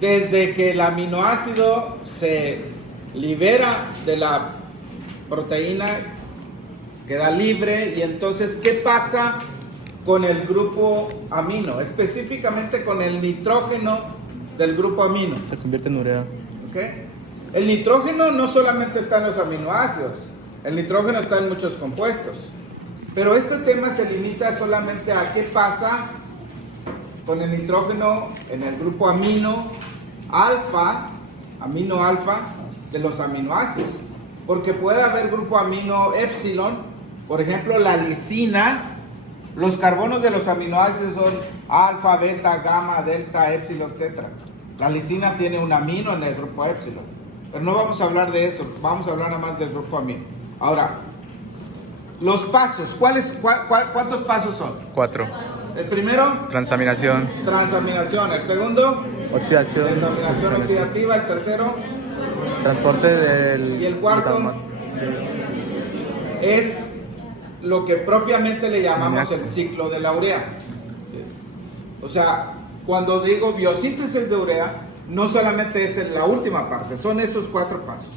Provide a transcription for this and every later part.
desde que el aminoácido se libera de la proteína, queda libre, y entonces, ¿qué pasa con el grupo amino? Específicamente con el nitrógeno del grupo amino. Se convierte en urea. ¿Okay? El nitrógeno no solamente está en los aminoácidos, el nitrógeno está en muchos compuestos. Pero este tema se limita solamente a qué pasa con el nitrógeno en el grupo amino alfa de los aminoácidos. Porque puede haber grupo amino épsilon, por ejemplo la lisina. Los carbonos de los aminoácidos son alfa, beta, gamma, delta, épsilon, etc. La lisina tiene un amino en el grupo épsilon. Pero no vamos a hablar de eso, vamos a hablar nada más del grupo amino. Ahora, los pasos, ¿cuántos pasos son? 4. El primero, Transaminación. transaminación. El segundo, Oxidación. desaminación oxidativa. El tercero, Transporte del... y el cuarto es lo que propiamente le llamamos el ciclo de la urea. O sea, cuando digo biosíntesis de urea, no solamente es la última parte, son esos 4 pasos.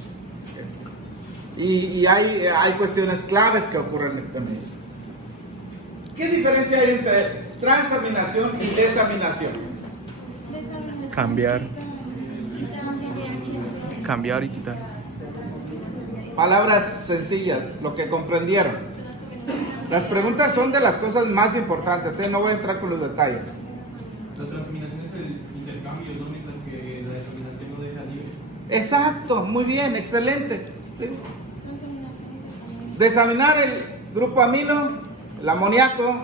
Y hay cuestiones claves que ocurren en ellos. ¿Qué diferencia hay entre transaminación y desaminación? Cambiar. Cambiar y quitar. Palabras sencillas, lo que comprendieron. Las preguntas son de las cosas más importantes, no voy a entrar con los detalles. Las transaminaciones es el intercambio, ¿no? Mientras que la desaminación no deja libre. Exacto, muy bien, excelente. ¿Sí? Desaminar el grupo amino, el amoníaco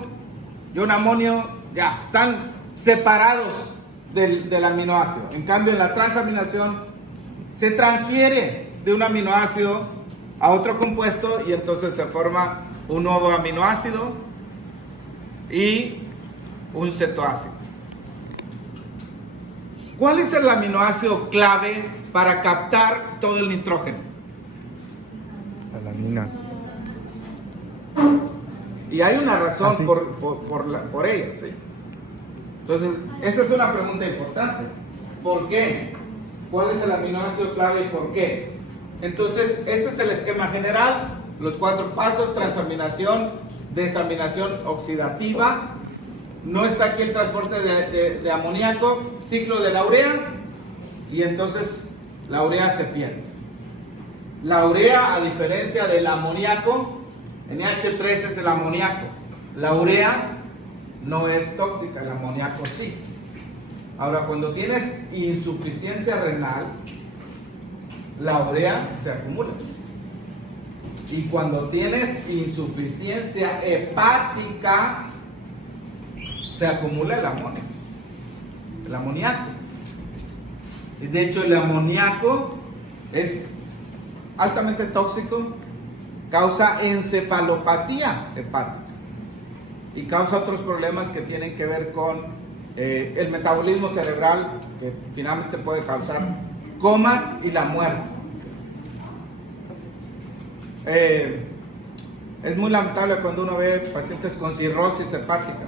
y un amonio, ya, están separados del aminoácido. En cambio, en la transaminación se transfiere de un aminoácido a otro compuesto y entonces se forma un nuevo aminoácido y un cetoácido. ¿Cuál es el aminoácido clave para captar todo el nitrógeno? Alanina. Y hay una razón sí. por ello, ¿sí? Entonces, esa es una pregunta importante. ¿Por qué? ¿Cuál es el aminoácido clave y por qué? Entonces, este es el esquema general. Los 4 pasos: transaminación, desaminación oxidativa. No está aquí el transporte de amoníaco, ciclo de la urea, y entonces la urea se pierde. La urea, a diferencia del amoníaco, NH3 es el amoníaco. La urea no es tóxica, el amoníaco sí. Ahora, cuando tienes insuficiencia renal, la urea se acumula. Y cuando tienes insuficiencia hepática, se acumula el amoníaco. Y de hecho, el amoníaco es altamente tóxico, causa encefalopatía hepática y causa otros problemas que tienen que ver con el metabolismo cerebral, que finalmente puede causar coma y la muerte. Es muy lamentable cuando uno ve pacientes con cirrosis hepática.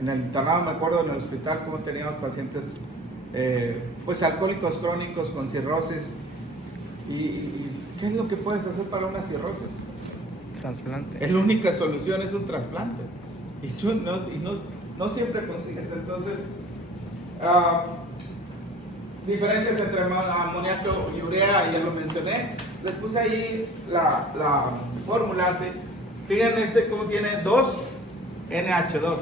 En el internado me acuerdo en el hospital cómo teníamos pacientes pues alcohólicos crónicos con cirrosis. ¿Y qué es lo que puedes hacer para una cirrosis? Trasplante. La única solución es un trasplante. Y no siempre consigues. Entonces, diferencias entre amoníaco y urea, ya lo mencioné. Les puse ahí la fórmula. ¿Sí? Fíjense cómo tiene 2 NH2.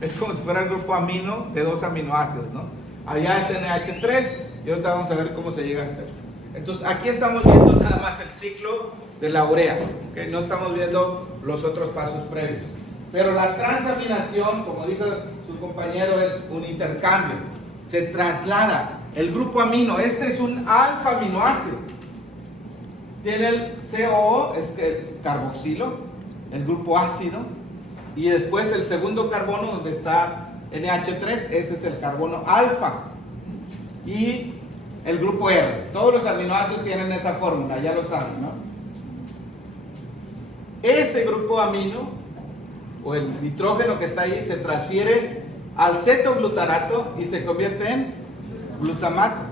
Es como si fuera el grupo amino de 2 aminoácidos, ¿no? Allá es NH3 y ahorita vamos a ver cómo se llega hasta eso. Entonces, aquí estamos viendo nada más el ciclo de la urea, ¿okay? No estamos viendo los otros pasos previos. Pero la transaminación, como dijo su compañero, es un intercambio. Se traslada el grupo amino. Este es un alfa aminoácido. Tiene el COO, carboxilo, el grupo ácido. Y después el segundo carbono, donde está NH3, ese es el carbono alfa. Y el grupo R. Todos los aminoácidos tienen esa fórmula, ya lo saben, ¿no? Ese grupo amino, o el nitrógeno que está ahí, se transfiere al cetoglutarato y se convierte en glutamato.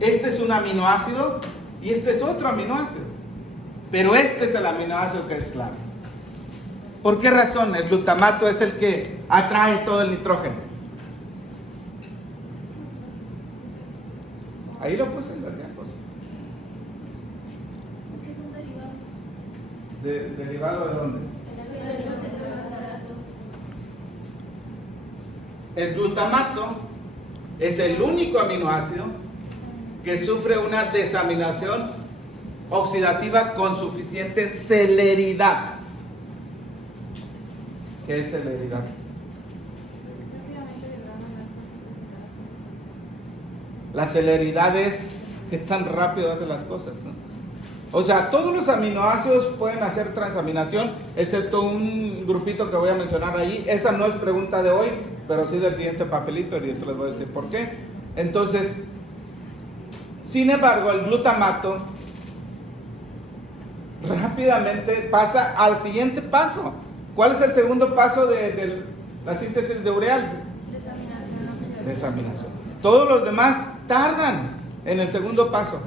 Este es un aminoácido y este es otro aminoácido. Pero este es el aminoácido que es clave. ¿Por qué razón? El glutamato es el que atrae todo el nitrógeno. Ahí lo puse en las diapositivas. ¿Qué es un derivado? ¿Derivado de dónde? El glutamato es el único aminoácido que sufre una desaminación oxidativa con suficiente celeridad. ¿Qué es celeridad? La celeridad es qué tan rápido hace las cosas, ¿no? O sea, todos los aminoácidos pueden hacer transaminación, excepto un grupito que voy a mencionar ahí. Esa no es pregunta de hoy, pero sí del siguiente papelito, y ahorita les voy a decir por qué. Entonces, sin embargo, el glutamato rápidamente pasa al siguiente paso. ¿Cuál es el segundo paso de la síntesis de ureal? Desaminación. Todos los demás tardan en el segundo paso.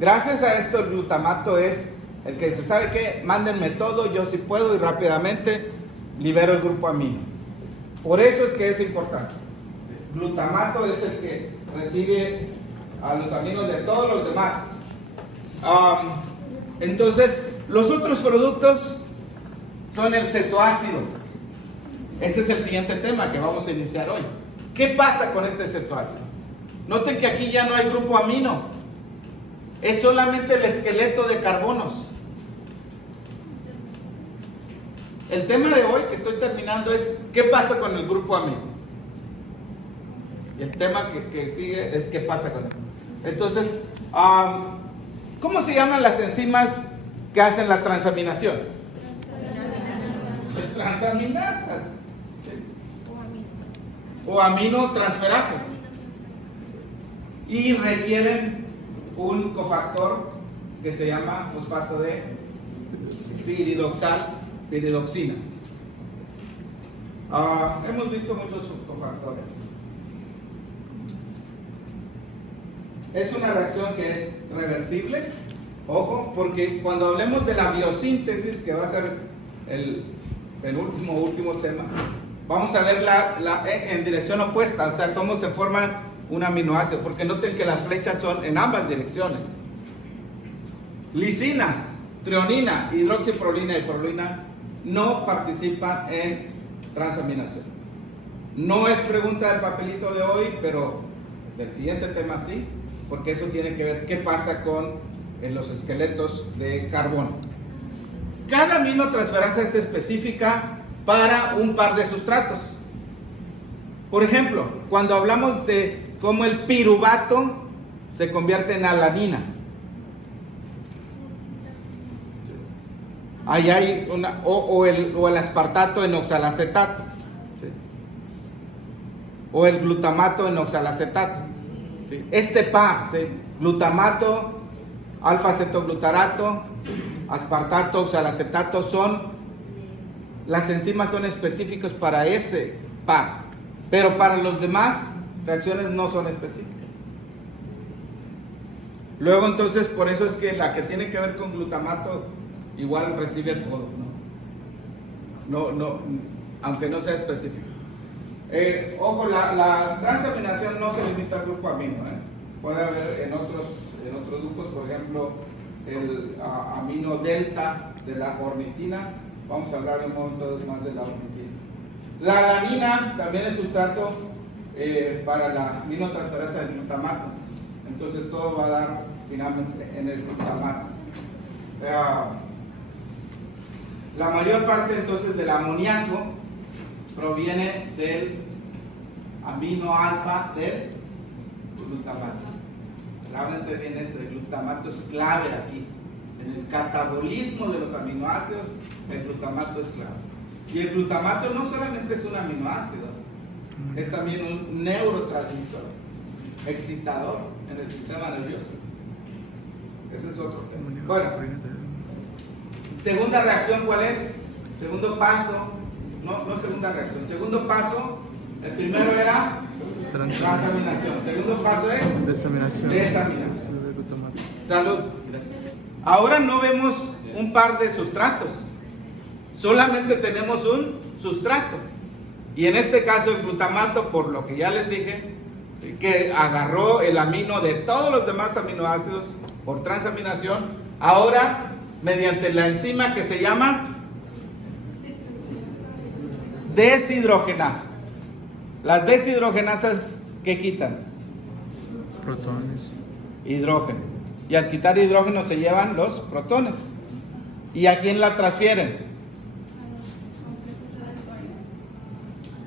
Gracias a esto el glutamato es el que dice, ¿sabe qué? Mándenme todo, yo sí puedo y rápidamente libero el grupo amino. Por eso es que es importante. Glutamato es el que recibe a los aminos de todos los demás. Entonces, los otros productos son el cetoácido. Ese es el siguiente tema que vamos a iniciar hoy. ¿Qué pasa con este cetoácido? Noten que aquí ya no hay grupo amino. Es solamente el esqueleto de carbonos. El tema de hoy que estoy terminando es ¿qué pasa con el grupo amino? Y el tema que sigue es ¿qué pasa con esto? Entonces, ¿cómo se llaman las enzimas que hacen la transaminación? Pues transaminasas. O aminotransferasas. Y requieren un cofactor que se llama fosfato de piridoxina. Hemos visto muchos cofactores. Es una reacción que es reversible. Ojo, porque cuando hablemos de la biosíntesis, que va a ser el último tema, vamos a ver en dirección opuesta, o sea, cómo se forman un aminoácido, porque noten que las flechas son en ambas direcciones. Lisina, treonina, hidroxiprolina y prolina no participan en transaminación. No es pregunta del papelito de hoy, pero del siguiente tema sí, porque eso tiene que ver qué pasa con los esqueletos de carbono. Cada aminotransferasa es específica para un par de sustratos. Por ejemplo, cuando hablamos de cómo el piruvato se convierte en alanina, ahí hay o el aspartato en oxalacetato, ¿sí? O el glutamato en oxalacetato, ¿sí? Este par, ¿sí? Glutamato, alfa-cetoglutarato, aspartato, oxalacetato las enzimas son específicas para ese par, pero para los demás reacciones no son específicas. Luego entonces por eso es que la que tiene que ver con glutamato igual recibe todo, no, aunque no sea específico. Ojo, la transaminación no se limita al grupo amino, puede haber en otros grupos, por ejemplo el amino delta de la ornitina. Vamos a hablar un momento más de la ornitina. La alanina también es sustrato para la aminotransferasa del glutamato. Entonces todo va a dar finalmente en el glutamato. La mayor parte entonces del amoníaco proviene del amino alfa del glutamato. Grábense bien eso, el glutamato es clave aquí. En el catabolismo de los aminoácidos, el glutamato es clave. Y el glutamato no solamente es un aminoácido, es también un neurotransmisor, excitador en el sistema nervioso. Ese es otro tema. Bueno, segunda reacción, ¿cuál es? Segundo paso, no segunda reacción, segundo paso, el primero era Transaminación. Segundo paso es Desaminación. desaminación. De glutamato. Salud. Ahora no vemos un par de sustratos, solamente tenemos un sustrato. Y en este caso el glutamato, por lo que ya les dije, ¿sí?, que agarró el amino de todos los demás aminoácidos por transaminación, ahora mediante la enzima que se llama deshidrogenasa. Las deshidrogenasas, ¿qué quitan? Protones. Hidrógeno. Y al quitar hidrógeno se llevan los protones. ¿Y a quién la transfieren?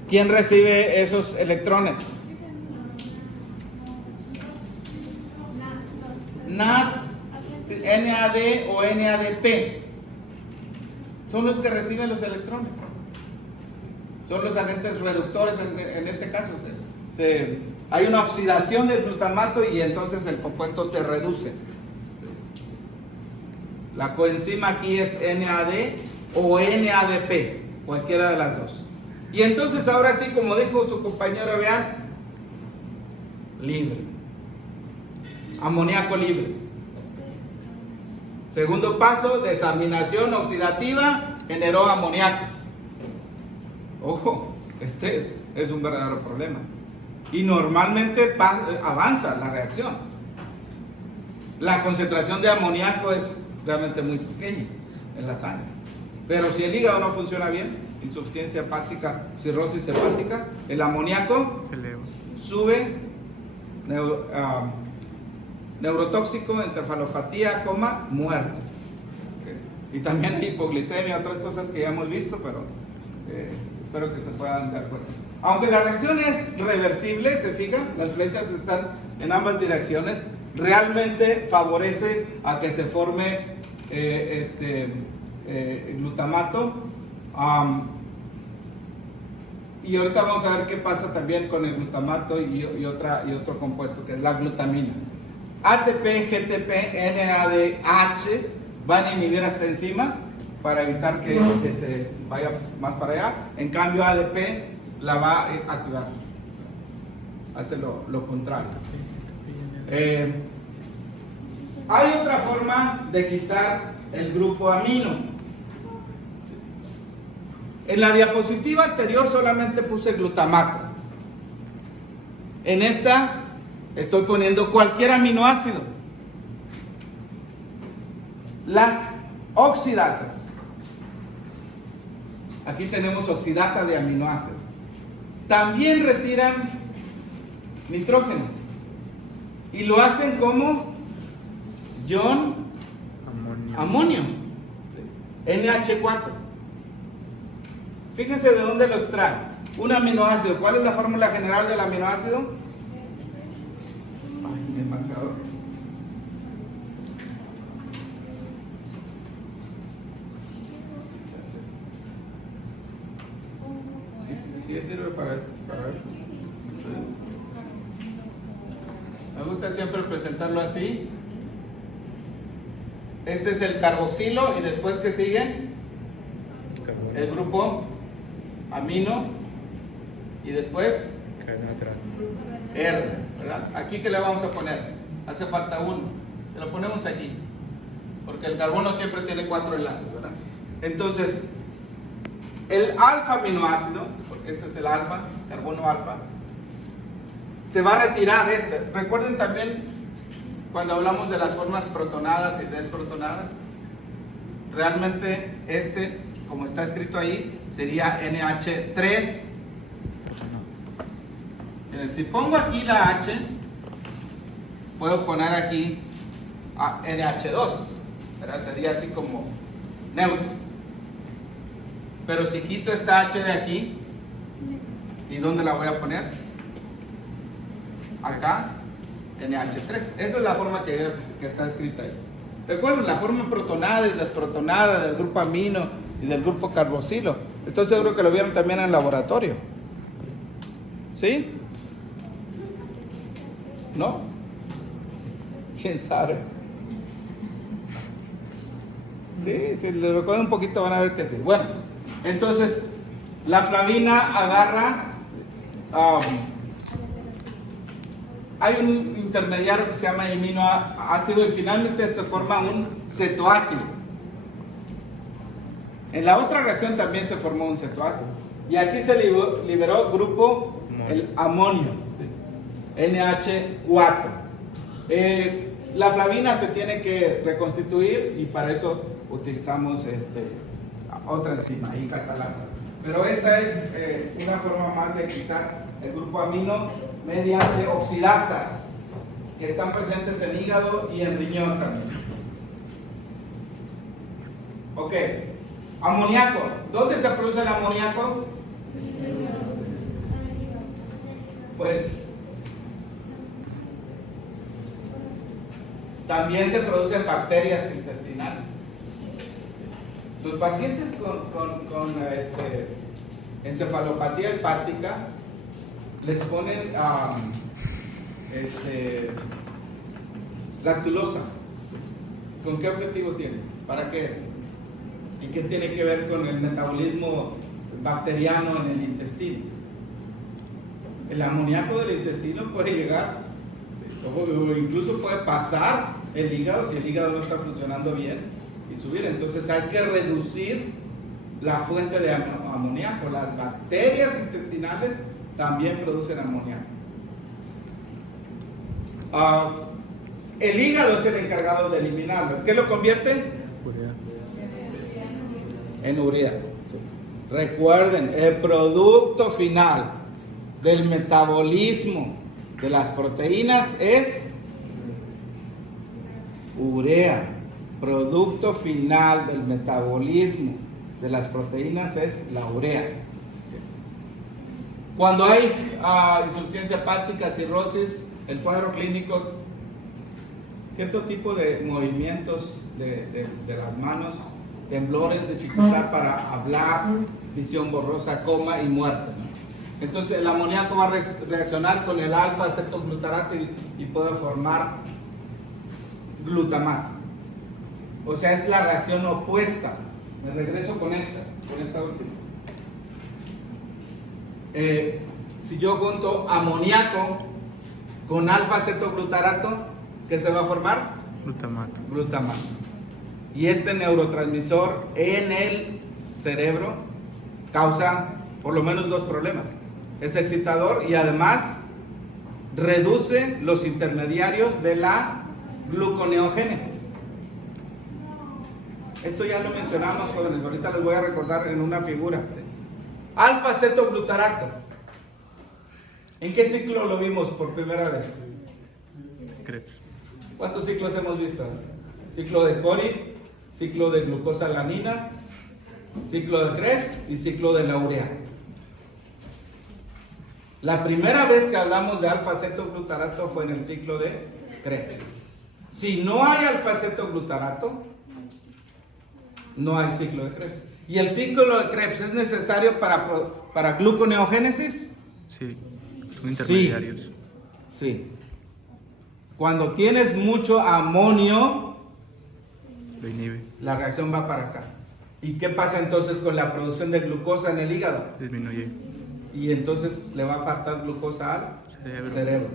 ¿Quién recibe esos electrones? NAD, NAD o NADP. Son los que reciben los electrones. Son los agentes reductores en este caso. Hay una oxidación del glutamato y entonces el compuesto se reduce. La coenzima aquí es NAD o NADP, cualquiera de las dos. Y entonces ahora sí, como dijo su compañero, vean, libre. Amoníaco libre. Segundo paso, desaminación oxidativa, generó amoníaco. Ojo, este es un verdadero problema. Y normalmente avanza la reacción. La concentración de amoníaco es realmente muy pequeña en la sangre. Pero si el hígado no funciona bien, insuficiencia hepática, cirrosis hepática, el amoníaco Se eleva. sube, neurotóxico, encefalopatía, muerte. Okay. Y también hay hipoglicemia, otras cosas que ya hemos visto, pero espero que se puedan dar cuenta. Aunque la reacción es reversible, se fijan, las flechas están en ambas direcciones, realmente favorece a que se forme glutamato. Y ahorita vamos a ver qué pasa también con el glutamato y otro compuesto que es la glutamina. ATP, GTP, NADH van a inhibir esta enzima para evitar que se vaya más para allá. En cambio ADP la va a activar, hace lo contrario. Hay otra forma de quitar el grupo amino. En la diapositiva anterior solamente puse glutamato. En esta estoy poniendo cualquier aminoácido. Las oxidasas. Aquí tenemos oxidasa de aminoácido. También retiran nitrógeno. Y lo hacen como ion amonio. NH4. Fíjense de dónde lo extraen. Un aminoácido. ¿Cuál es la fórmula general del aminoácido? Ay, el marcador. Sí sirve para esto. Sí. Me gusta siempre presentarlo así. Este es el carboxilo y después ¿qué sigue? El grupo amino y después Cadena lateral. R, ¿verdad? Aquí ¿qué le vamos a poner? Hace falta uno. Se lo ponemos aquí. Porque el carbono siempre tiene 4 enlaces, ¿verdad? Entonces, el alfa aminoácido, porque este es el alfa, carbono alfa, se va a retirar este. Recuerden también cuando hablamos de las formas protonadas y desprotonadas. Realmente este, como está escrito ahí, sería NH3. Miren, si pongo aquí la H, puedo poner aquí a NH2, ¿verdad? Sería así como neutro. Pero si quito esta H de aquí, ¿y dónde la voy a poner? Acá, NH3. Esa es la forma que está escrita ahí. Recuerden, la forma protonada y desprotonada del grupo amino y del grupo carboxilo. Estoy seguro que lo vieron también en el laboratorio. ¿Sí? ¿No? ¿Quién sabe? Sí, si les recuerdo un poquito van a ver que sí. Bueno, entonces la flavina agarra hay un intermediario que se llama aminoácido y finalmente se forma un cetoácido. En la otra reacción también se formó un cetoácido. Y aquí se liberó grupo, el amonio, NH4. La flavina se tiene que reconstituir y para eso utilizamos otra enzima, y catalasa. Pero esta es una forma más de quitar el grupo amino mediante oxidasas que están presentes en hígado y en riñón también. Ok, amoníaco. ¿Dónde se produce el amoníaco? Pues también se producen bacterias intestinales. Los pacientes con encefalopatía hepática les ponen lactulosa. ¿Con qué objetivo tiene? ¿Para qué es? ¿Y qué tiene que ver con el metabolismo bacteriano en el intestino? El amoníaco del intestino puede llegar, o incluso puede pasar el hígado si el hígado no está funcionando bien y subir. Entonces hay que reducir la fuente de amoníaco. Las bacterias intestinales también producen amoníaco. El hígado es el encargado de eliminarlo. ¿Qué lo convierte? Urea. En urea. Sí. Recuerden, el producto final del metabolismo de las proteínas es urea. Producto final del metabolismo de las proteínas es la urea. Cuando hay insuficiencia hepática, cirrosis, el cuadro clínico, cierto tipo de movimientos de las manos, temblores, dificultad para hablar, visión borrosa, coma y muerte, ¿no? Entonces el amoníaco va a reaccionar con el alfa-acetoglutarato y puede formar glutamato. O sea, es la reacción opuesta. Me regreso con esta última. Si yo junto amoníaco con alfa-acetoglutarato, ¿qué se va a formar? Glutamato. Glutamato. Y este neurotransmisor en el cerebro causa por lo menos dos problemas. Es excitador y además reduce los intermediarios de la gluconeogénesis. Esto ya lo mencionamos, jóvenes. Ahorita les voy a recordar en una figura. Alfa-acetoglutarato. ¿En qué ciclo lo vimos por primera vez? Krebs. ¿Cuántos ciclos hemos visto? Ciclo de Cori, ciclo de glucosalanina, ciclo de Krebs y ciclo de la urea. La primera vez que hablamos de alfa-acetoglutarato fue en el ciclo de Krebs. Si no hay alfa-acetoglutarato, no hay ciclo de Krebs. ¿Y el ciclo de Krebs es necesario para gluconeogénesis? Sí, son intermediarios. Sí. Cuando tienes mucho amonio, Lo inhibe, la reacción va para acá. ¿Y qué pasa entonces con la producción de glucosa en el hígado? disminuye. Y entonces le va a faltar glucosa al Cerebro. cerebro.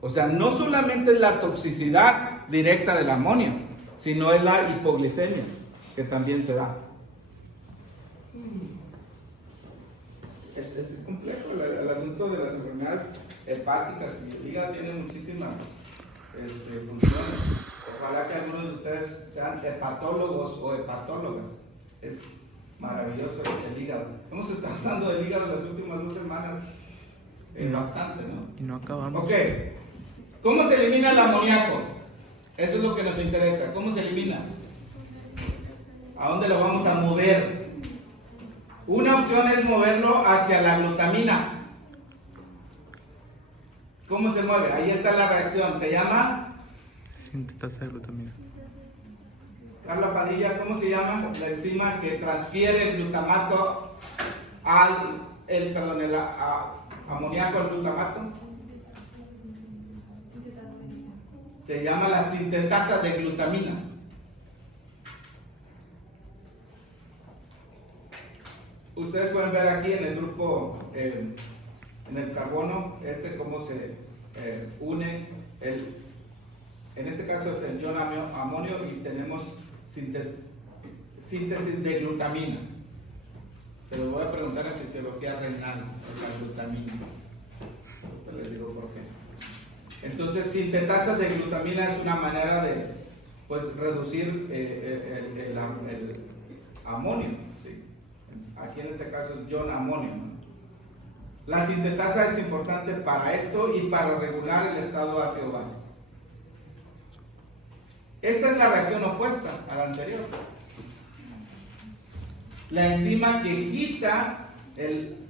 O sea, no solamente es la toxicidad directa del amonio, sino es la hipoglicemia, que también se da. Es complejo el asunto de las enfermedades hepáticas, y el hígado tiene muchísimas funciones. Ojalá que algunos de ustedes sean hepatólogos o hepatólogas. Es maravilloso el hígado. Hemos estado hablando del hígado las últimas 2 semanas bastante, ¿no? Y no acabamos. Ok. ¿Cómo se elimina el amoníaco? Eso es lo que nos interesa. ¿Cómo se elimina? ¿A dónde lo vamos a mover? Una opción es moverlo hacia la glutamina. ¿Cómo se mueve? Ahí está la reacción. Se llama Sintetasa de glutamina. Carla Padilla, ¿cómo se llama la enzima que transfiere el glutamato el amoníaco al glutamato? Se llama la sintetasa de glutamina. Ustedes pueden ver aquí en el grupo, en el carbono, cómo se une en este caso es el ion amonio y tenemos síntesis de glutamina. Se lo voy a preguntar en fisiología renal, la glutamina. Te les digo por qué. Entonces, sintetasa de glutamina es una manera de pues, reducir el amonio. ¿Sí? Aquí en este caso es ion amonio, ¿no? La sintetasa es importante para esto y para regular el estado ácido-básico. Esta es la reacción opuesta a la anterior. La enzima que quita el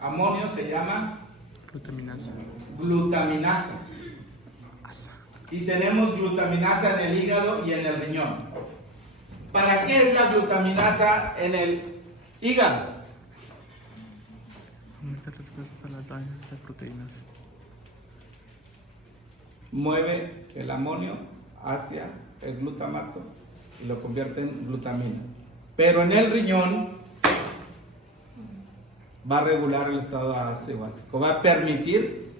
amonio se llama glutaminasa. Y tenemos glutaminasa en el hígado y en el riñón. ¿Para qué es la glutaminasa en el hígado? de proteínas. Mueve el amonio hacia el glutamato y lo convierte en glutamina. Pero en el riñón va a regular el estado ácido básico, va a permitir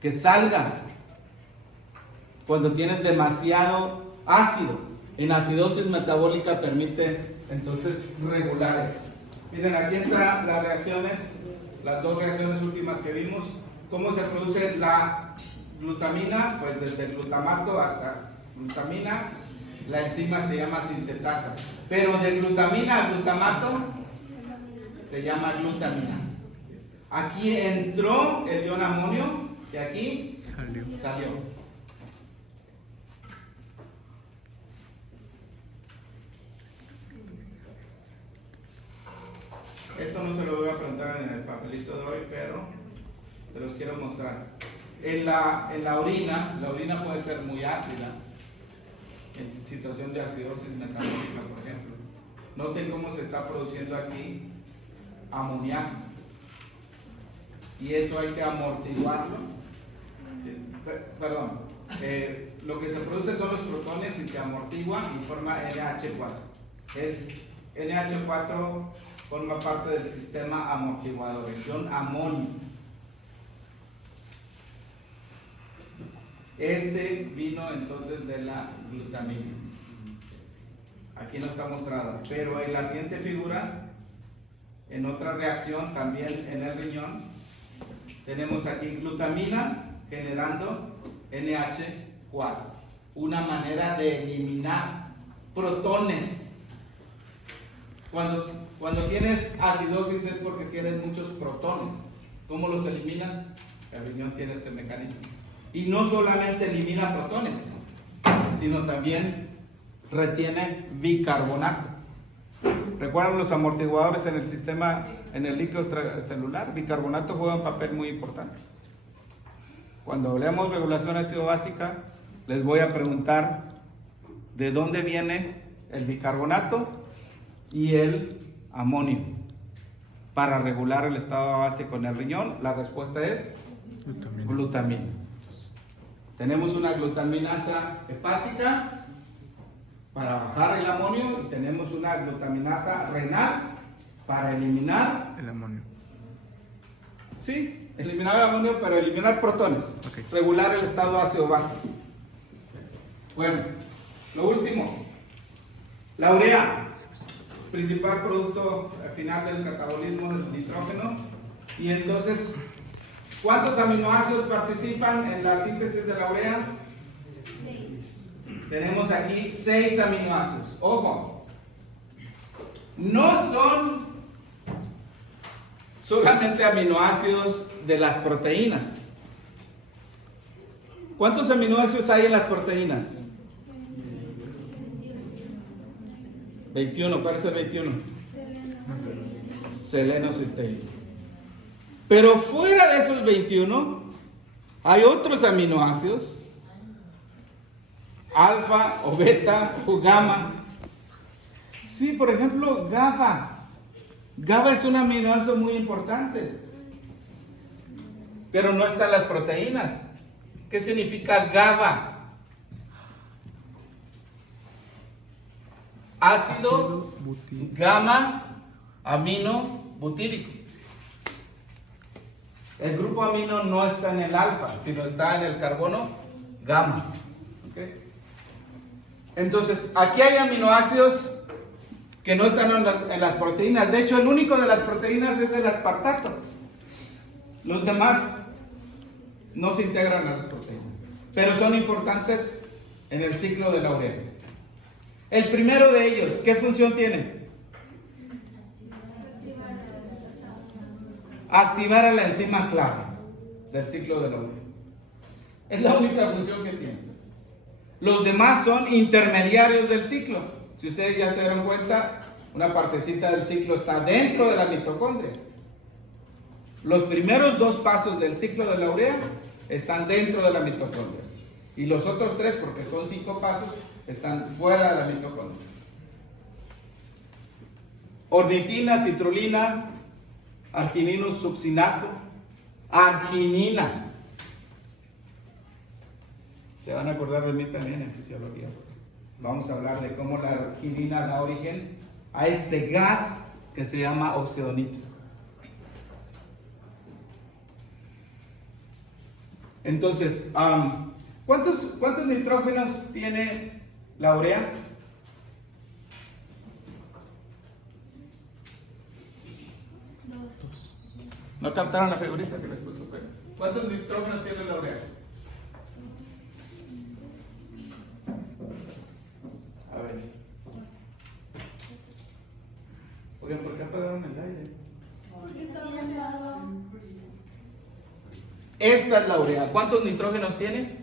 que salga cuando tienes demasiado ácido. En acidosis metabólica permite entonces regular esto. Miren, aquí están las reacciones, las dos reacciones últimas que vimos. ¿Cómo se produce la glutamina? Pues desde el glutamato hasta glutamina. La enzima se llama sintetasa. Pero de glutamina a glutamato se llama glutaminasa. Aquí entró el ion amonio y aquí salió. Esto no se lo voy a preguntar en el papelito de hoy, pero se los quiero mostrar. En la orina puede ser muy ácida, en situación de acidosis metabólica, por ejemplo. Noten cómo se está produciendo aquí amoníaco. Y eso hay que amortiguarlo. Perdón, lo que se produce son los protones y se amortigua y forma NH4. NH4 forma parte del sistema amortiguador, el ion amonio. Este vino entonces de la glutamina. Aquí no está mostrada, pero en la siguiente figura, en otra reacción también en el riñón, tenemos aquí glutamina generando NH4, una manera de eliminar protones. Cuando tienes acidosis es porque tienes muchos protones. ¿Cómo los eliminas? El riñón tiene este mecanismo. Y no solamente elimina protones, sino también retiene bicarbonato. ¿Recuerdan los amortiguadores en el sistema, en el líquido extracelular? Bicarbonato juega un papel muy importante. Cuando hablemos de regulación ácido-básica, les voy a preguntar de dónde viene el bicarbonato y el amonio para regular el estado básico en el riñón. La respuesta es glutamina. Tenemos una glutaminasa hepática para bajar el amonio y tenemos una glutaminasa renal para eliminar el amonio. Sí, eliminar el amonio, pero eliminar protones. Okay. Regular el estado ácido básico. Bueno, lo último, la urea, principal producto final del catabolismo del nitrógeno. Y entonces, ¿cuántos aminoácidos participan en la síntesis de la urea? 6. Tenemos aquí 6 aminoácidos. Ojo, no son solamente aminoácidos de las proteínas. ¿Cuántos aminoácidos hay en las proteínas? 21. ¿Cuál es el 21? Selenocisteína. Pero fuera de esos 21 hay otros aminoácidos, alfa o beta o gamma. Sí, por ejemplo, GABA. GABA es un aminoácido muy importante, pero no está en las proteínas. ¿Qué significa GABA? Ácido gamma amino butírico. El grupo amino no está en el alfa, sino está en el carbono gamma. ¿Ok? Entonces, aquí hay aminoácidos que no están en las proteínas. De hecho, el único de las proteínas es el aspartato. Los demás no se integran a las proteínas, pero son importantes en el ciclo de la urea. El primero de ellos, ¿qué función tiene? Activar a la enzima clave del ciclo de la urea. Es la única función que tiene. Los demás son intermediarios del ciclo. Si ustedes ya se dieron cuenta, una partecita del ciclo está dentro de la mitocondria. Los primeros 2 pasos del ciclo de la urea están dentro de la mitocondria. Y los otros 3, porque son 5 pasos, están fuera de la mitocondria. Ornitina, citrulina, arginino succinato, arginina. Se van a acordar de mí también en fisiología. Vamos a hablar de cómo la arginina da origen a este gas que se llama óxido nítrico. Entonces, ¿cuántos nitrógenos tiene la urea? ¿No captaron la figurita que les puse? ¿Cuántos nitrógenos tiene la urea? A ver. Oigan, ¿por qué apagaron el aire? Porque está llamado. Esta es la urea. ¿Cuántos nitrógenos tiene?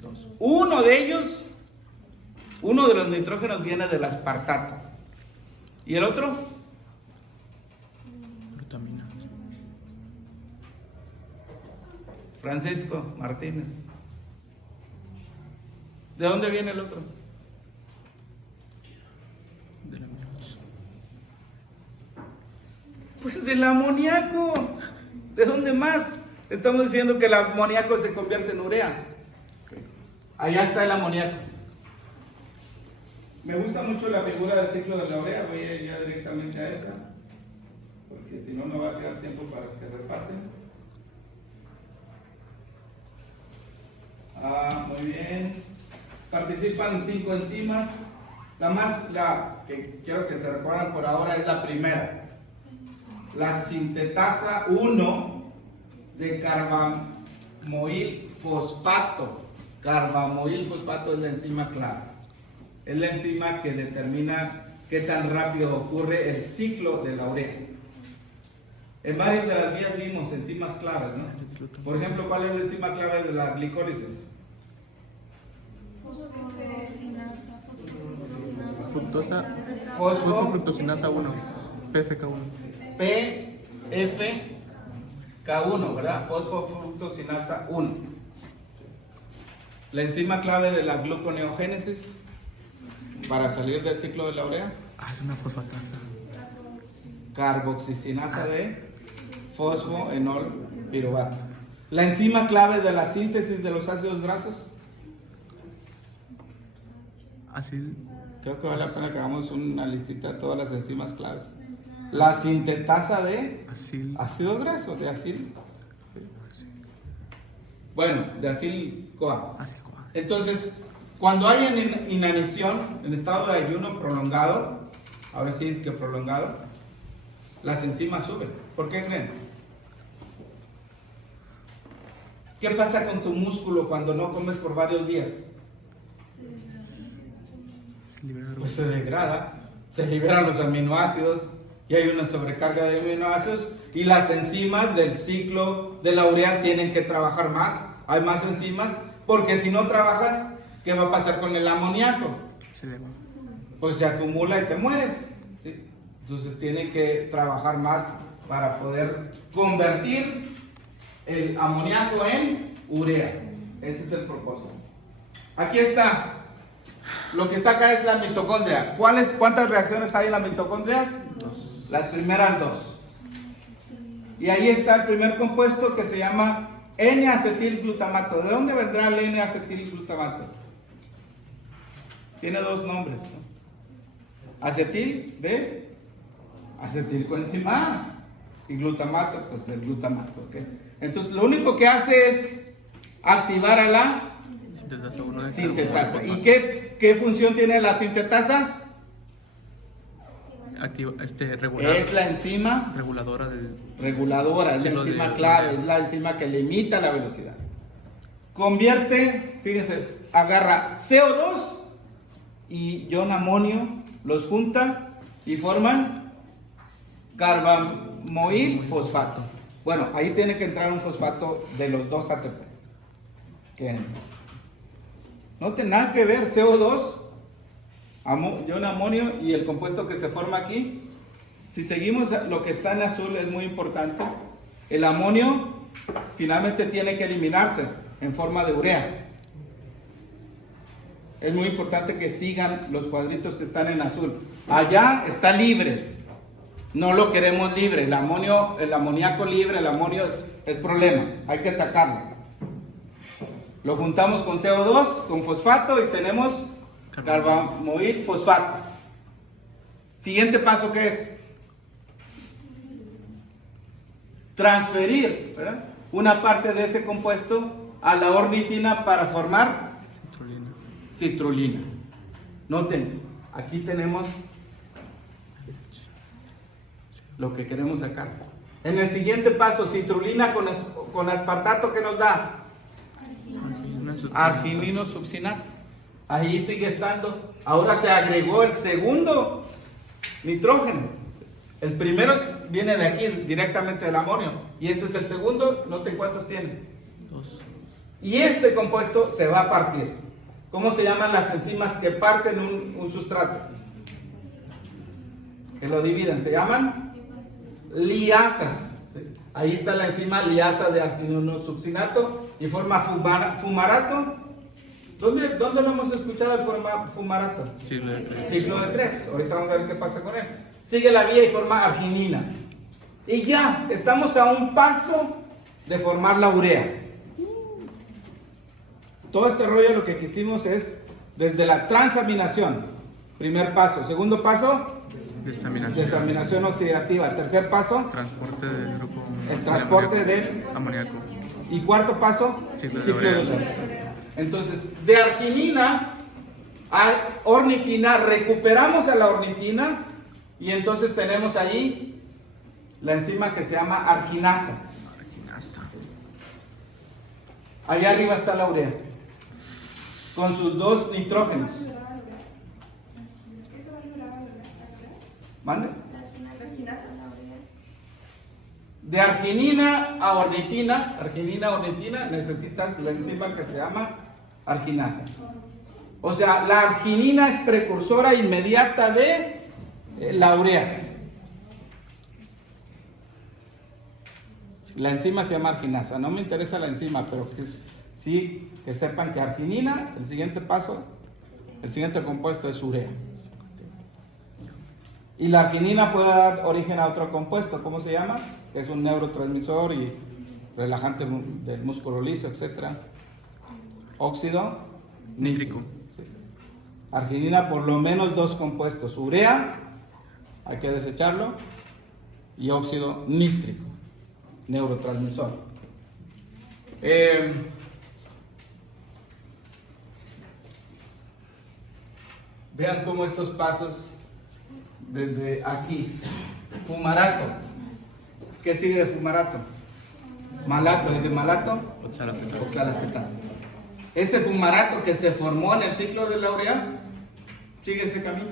2. Uno de los nitrógenos viene del aspartato. ¿Y el otro? Glutamina. Francisco Martínez. ¿De dónde viene el otro? De la aminoácido. Pues del amoníaco. ¿De dónde más? Estamos diciendo que el amoníaco se convierte en urea. Allá está el amoníaco. Me gusta mucho la figura del ciclo de la urea. Voy a ir ya directamente a esa, porque si no, no va a quedar tiempo para que repasen. Muy bien. Participan 5 enzimas. La que quiero que se recuerden por ahora es la primera. La sintetasa 1 de carbamoil fosfato. Carbamoil fosfato es la enzima clave. Es la enzima que determina qué tan rápido ocurre el ciclo de la urea. En varias de las vías vimos enzimas claves, ¿no? Por ejemplo, ¿cuál es la enzima clave de la glicólisis? Fructosa. Fosfofructosinasa Fructosinasa 1. PFK1. PFK1, ¿verdad? Fosfofructosinasa 1. La enzima clave de la gluconeogénesis para salir del ciclo de la urea. Es una fosfatasa. Carboxicinasa de fosfoenol piruvato. La enzima clave de la síntesis de los ácidos grasos. Acil. Creo que vale la pena que hagamos una listita de todas las enzimas claves. La sintetasa de ácido graso, de acil. Bueno, de acil-CoA. Entonces, cuando hay inanición, en estado de ayuno prolongado, ahora sí que prolongado, las enzimas suben. ¿Por qué creen? ¿Qué pasa con tu músculo cuando no comes por varios días? Pues se degrada, se liberan los aminoácidos y hay una sobrecarga de aminoácidos y las enzimas del ciclo de la urea tienen que trabajar más, hay más enzimas, porque si no trabajas, ¿qué va a pasar con el amoníaco? Pues se acumula y te mueres, ¿sí? Entonces tienen que trabajar más para poder convertir el amoníaco en urea. Ese es el propósito. Aquí está. Lo que está acá es la mitocondria. ¿Cuántas reacciones hay en la mitocondria? 2. Las primeras 2. Y ahí está el primer compuesto que se llama N-acetilglutamato. ¿De dónde vendrá el N-acetilglutamato? Tiene 2 nombres, ¿no? Acetil de acetilcoenzima A. Y glutamato, pues del glutamato, ¿ok? Entonces, lo único que hace es activar a la Sintetasa 1 de sintetasa. ¿Y qué función tiene la sintetasa? Activa, regular. Es la enzima Reguladora del. reguladora, es la Ciclo de enzima clave, urea. es la enzima que limita la velocidad. Convierte, fíjense, agarra CO2 y ion amonio, los junta y forman carbamoil fosfato. Bueno, ahí tiene que entrar un fosfato de los dos ATP. Que entra. No tiene nada que ver, CO2, ion amonio y el compuesto que se forma aquí. Si seguimos lo que está en azul es muy importante. El amonio finalmente tiene que eliminarse en forma de urea. Es muy importante que sigan los cuadritos que están en azul. Allá está libre. No lo queremos libre. El amoníaco libre, el amonio es problema. Hay que sacarlo. Lo juntamos con CO2, con fosfato y tenemos carbamoil fosfato. Siguiente paso, ¿qué es? Transferir, ¿verdad?, una parte de ese compuesto a la ornitina para formar Citrulina. citrulina. Noten, aquí tenemos lo que queremos sacar. En el siguiente paso, citrulina con aspartato, ¿qué nos da? Arginino succinato. Ahí sigue estando. Ahora se agregó el segundo nitrógeno. El primero viene de aquí, directamente del amonio. Y este es el segundo. Noten cuántos tiene. 2. Y este compuesto se va a partir. ¿Cómo se llaman las enzimas que parten un sustrato? Que lo dividen. Se llaman liasas. ¿Sí? Ahí está la enzima liasa de arginino succinato y forma fumarato. ¿Dónde lo hemos escuchado el fumarato? Ciclo de Krebs. Ciclo de Krebs. Ahorita vamos a ver qué pasa con él. Sigue la vía y forma arginina. Y ya, estamos a un paso de formar la urea. Todo este rollo lo que quisimos es desde la transaminación. Primer paso. Segundo paso, Desaminación. desaminación oxidativa. Tercer paso, Transporte del grupo. el transporte de del... amoníaco. Y cuarto paso, Ciclo de ciclo de urea. urea. Entonces, de arginina a ornitina, recuperamos a la ornitina y entonces tenemos ahí la enzima que se llama arginasa. Arginasa. Allá arriba está la urea, con sus dos nitrógenos. ¿Mande? De arginina a ornitina, necesitas la enzima que se llama arginasa. O sea, la arginina es precursora inmediata de la urea. La enzima se llama arginasa. No me interesa la enzima, pero sí que sepan que arginina, el siguiente paso, el siguiente compuesto es urea. Y la arginina puede dar origen a otro compuesto. ¿Cómo se llama? Es un neurotransmisor y relajante del músculo liso, etc. Óxido Nítrico. Sí. Arginina, por lo menos dos compuestos. Urea, hay que desecharlo, y óxido nítrico, neurotransmisor. Vean cómo estos pasos desde aquí. Fumarato. ¿Qué sigue de fumarato? Malato. ¿Y de malato? Oxalacetato. Oxalacetato. Ese fumarato que se formó en el ciclo de la urea sigue ese camino.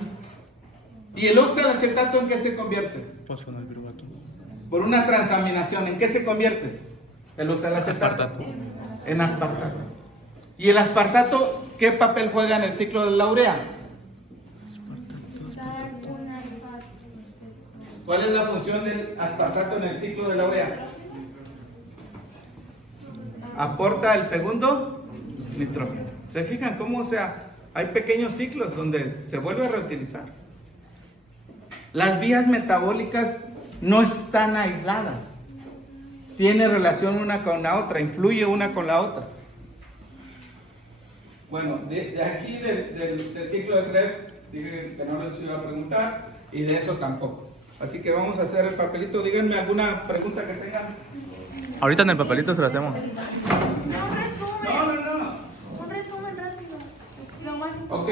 ¿Y el oxalacetato en qué se convierte? Fosfonalpiruvato. Por una transaminación, ¿en qué se convierte? El oxalacetato. Aspartato. En aspartato. ¿Y el aspartato qué papel juega en el ciclo de la urea? ¿Cuál es la función del aspartato en el ciclo de la urea? Aporta el segundo nitrógeno. ¿Se fijan cómo, o sea, hay pequeños ciclos donde se vuelve a reutilizar? Las vías metabólicas no están aisladas. Tiene relación una con la otra, influye una con la otra. Bueno, de aquí del ciclo de Krebs dije que no les iba a preguntar y de eso tampoco. Así que vamos a hacer el papelito. Díganme alguna pregunta que tengan. Ahorita en el papelito se lo hacemos. Un resumen. No. Un resumen rápido. Lo más Ok.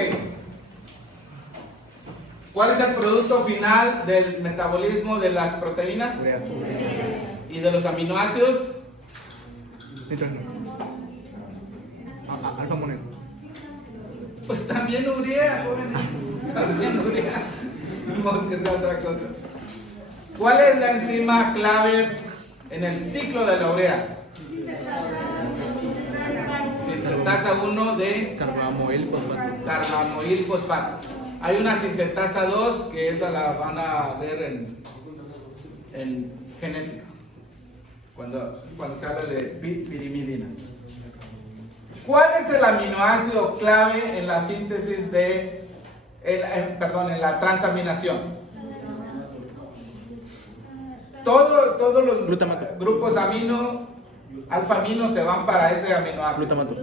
¿Cuál es el producto final del metabolismo de las proteínas y de los aminoácidos? Nitrógeno. Alfa amonio. Pues también urea, jóvenes. También urea. Vamos que sea otra cosa. ¿Cuál es la enzima clave en el ciclo de la urea? Sintetasa 1 de Carbamoil fosfato. carbamoil fosfato. Hay una sintetasa 2 que esa la van a ver en genética, cuando se habla de pirimidinas. ¿Cuál es el aminoácido clave en la síntesis en la transaminación? Todos los Glutamato. grupos amino, alfa amino se van para ese aminoácido. Glutamato.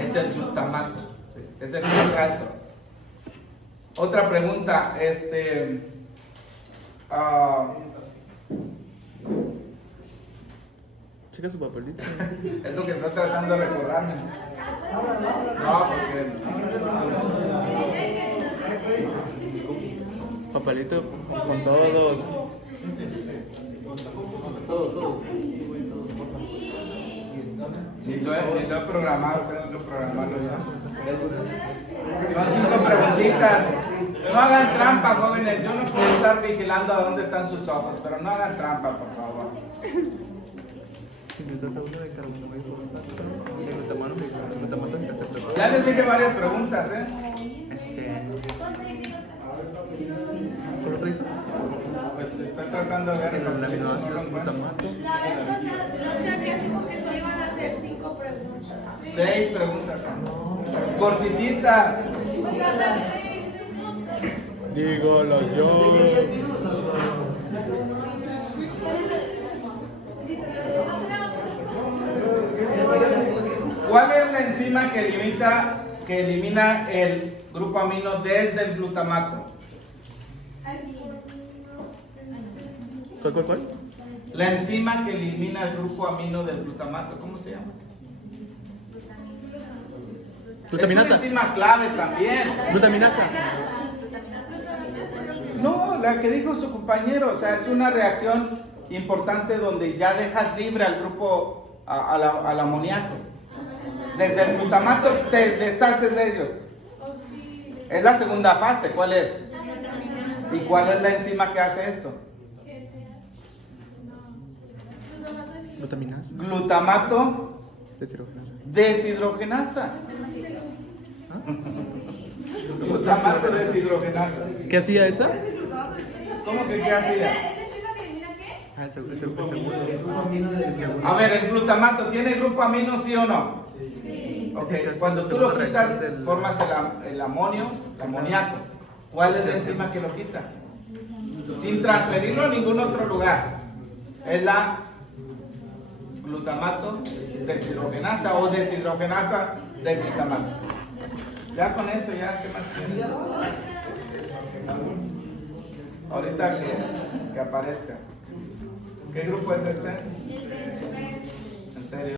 Es el glutamato, es el nitrato. Otra pregunta, Checa su papelito. es lo que estoy tratando de recordarme. No, porque Papelito con todos. ni lo he programado, tengo que programarlo ya. Son 5 preguntitas. No hagan trampa, jóvenes. Yo no puedo estar vigilando a dónde están sus ojos, pero no hagan trampa, por favor. Ya les dije varias preguntas, ¿eh? ¿Cuál otro hizo? Pues estoy tratando de ver El aminoácido glutamato. La vez pasada, no te había dicho que solo iban a hacer 5 preguntas. 6 preguntas. Cortititas. Dígalo yo. ¿Cuál es la enzima que elimina el grupo amino desde el glutamato? ¿Cuál? La enzima que elimina el grupo amino del glutamato, ¿cómo se llama? Es una Glutaminasa. enzima clave también. Glutaminasa. No, la que dijo su compañero, o sea, es una reacción importante donde ya dejas libre al grupo, al amoníaco. Desde el glutamato te deshaces de ello. Es la segunda fase, ¿cuál es? ¿Y cuál es la enzima que hace esto? Glutaminasa. Glutamato deshidrogenasa. Glutamato deshidrogenasa. ¿Qué hacía esa? ¿Cómo que qué hacía? Ah, el segundo. A ver, el glutamato, ¿tiene grupo amino, sí o no? Ok, cuando tú lo quitas, formas el amonio, el amoníaco. ¿Cuál es la enzima que lo quita? Sin transferirlo a ningún otro lugar. Es la glutamato deshidrogenasa o deshidrogenasa del glutamato. Ya con eso, ya, ¿qué más quieres? Ahorita que aparezca. ¿Qué grupo es este? ¿En serio?